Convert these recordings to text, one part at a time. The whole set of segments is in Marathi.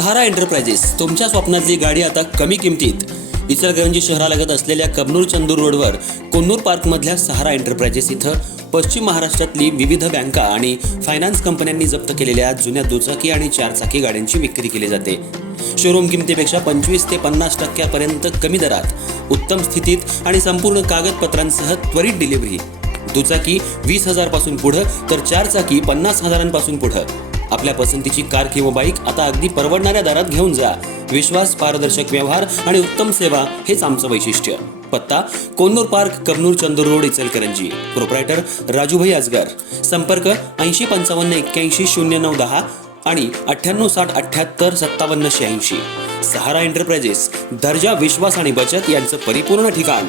सहारा एंटरप्राइजेस तुमच्या स्वप्नातली गाडी आता कमी किमतीत. इचलकरंजी शहरालगत असलेल्या कबनूर चंदूर रोडवर कोन्नूर पार्कमधल्या सहारा एंटरप्राइजेस इथं पश्चिम महाराष्ट्रातली विविध बँका आणि फायनान्स कंपन्यांनी जप्त केलेल्या जुन्या दुचाकी आणि चारचाकी गाड्यांची विक्री केली जाते. शोरूम किमतीपेक्षा 25 ते 50% कमी दरात, उत्तम स्थितीत आणि संपूर्ण कागदपत्रांसह त्वरित डिलिव्हरी. दुचाकी 20,000 पासून पुढे तर चारचाकी 50,000 पुढे. आपल्या पसंतीची कार किंवा बाईक आता अगदी परवडणाऱ्या दरात घेऊन जा. विश्वास, पारदर्शक व्यवहार आणि उत्तम सेवा हेच आमचं वैशिष्ट्य. पत्ता Konnur park, Kabnur Chandur road, Ichalkaranji. Proprietor Rajubhai Ajgar. संपर्क 8055810910 आणि 9860785786. सहारा एंटरप्राइजेस, दर्जा, विश्वास आणि बचत यांचं परिपूर्ण ठिकाण.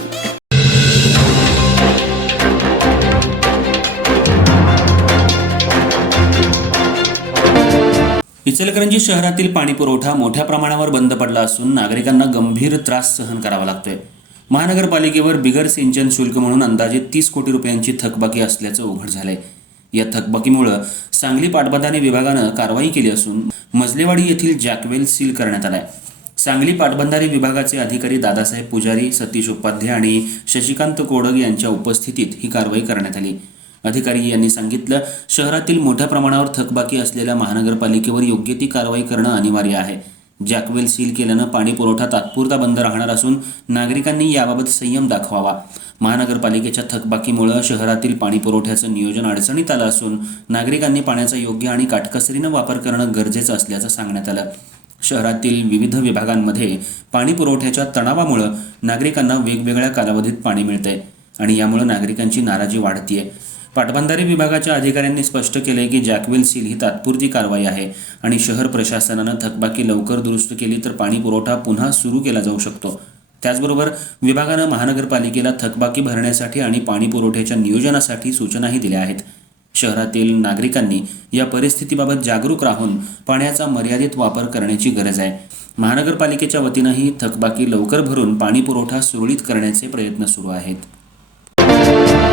इचलकरंजी शहरातील पाणी पुरवठा मोठ्या प्रमाणावर बंद पडला असून नागरिकांना गंभीर त्रास सहन करावा लागतोय. महानगरपालिकेवर बिगर सिंचन शुल्क म्हणून अंदाजे 30 कोटी रुपयांची थकबाकी असल्याचं उघड झालंय. या थकबाकीमुळे सांगली पाटबंधारे विभागानं कारवाई केली असून मजलेवाडी येथील जॅकवेल सील करण्यात आलाय. सांगली पाटबंधारे विभागाचे अधिकारी दादासाहेब पुजारी, सतीश उपाध्याय आणि शशिकांत कोडग यांच्या उपस्थितीत ही कारवाई करण्यात आली. अधिकारी यांनी सांगितलं, शहरातील मोठ्या प्रमाणावर थकबाकी असलेल्या महानगरपालिकेवर योग्य ती कारवाई करणं अनिवार्य आहे. जॅकवेल सील केल्यानं पाणी पुरवठा तात्पुरता बंद राहणार असून नागरिकांनी याबाबत संयम दाखवावा. महानगरपालिकेच्या थकबाकीमुळे शहरातील पाणी पुरवठ्याचं नियोजन अडचणीत आलं असून नागरिकांनी पाण्याचा योग्य आणि काटकसरीनं वापर करणं गरजेचं असल्याचं सांगण्यात आलं. शहरातील विविध विभागांमध्ये पाणी पुरवठ्याच्या तणावामुळे नागरिकांना वेगवेगळ्या कालावधीत पाणी मिळतंय आणि यामुळे नागरिकांची नाराजी वाढतीये. पाटबंधारे विभागाच्या अधिकाऱ्यांनी स्पष्ट केले की जॅकवेल सील ही तात्पुरती कारवाई आहे आणि शहर प्रशासनानं थकबाकी लवकर दुरुस्त केली तर पाणी पुरवठा पुन्हा सुरू केला जाऊ शकतो. त्याचबरोबर विभागानं महानगरपालिकेला थकबाकी भरण्यासाठी आणि पाणी पुरवठ्याच्या नियोजनासाठी सूचनाही दिल्या आहेत. शहरातील नागरिकांनी या परिस्थितीबाबत जागरूक राहून पाण्याचा मर्यादित वापर करण्याची गरज आहे. महानगरपालिकेच्या वतीनंही थकबाकी लवकर भरून पाणी पुरवठा सुरळीत करण्याचे प्रयत्न सुरू आहेत.